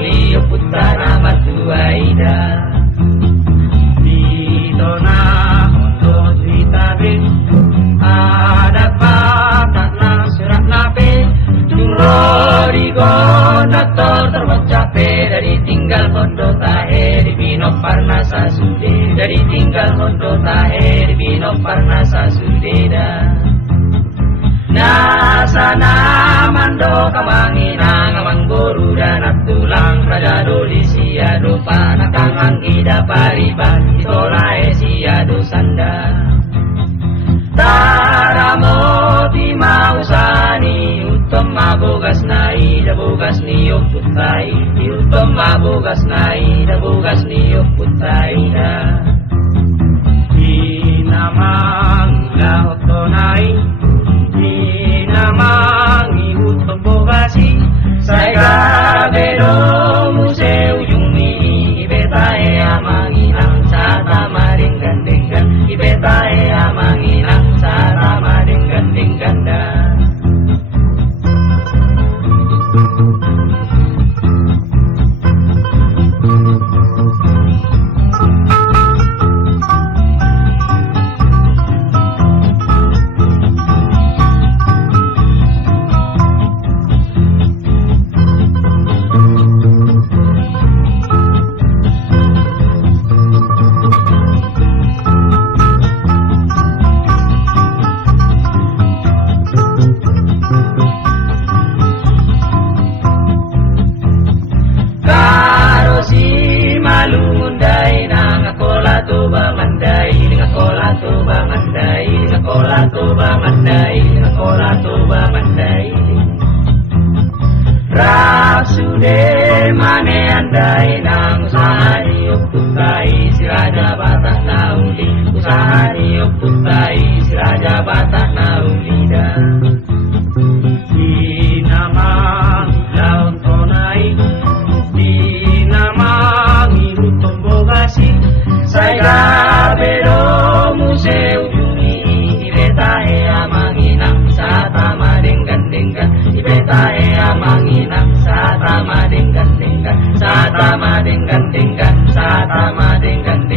uli putana matuaida dito na untuk ditabi ada pakat na surat nape duro digonator tercape dari tinggal hondo tahe di Bino Parnasa Sude dari tinggal hondo tahe di Bino Parnasa Sudeda nasana mando kamangina ngamang guru dan tulang raja doli siado panakang anggida pariban itolae siado sanda taramoti mausani utom mabugas nai da bugas niyok putai utom mabugas nai da bugas niyok putai da inamang lahot tonai namangi utom bogasi sai gabero museu yumi ibetae amanginang sata maringgan-denggan ibetae amanginang sata maringgan-dengganda Rasude mane andai nang usahani putai si raja batak nauli usahani putai si raja batak nauli da dinamang laon tonai dinamang irutom bogasi sai gabero museu jumi ibetae amanginang sata madenggan-denggan ibetae amanginang sata madenggan-denggan sata madenggan-denggan sata madenggan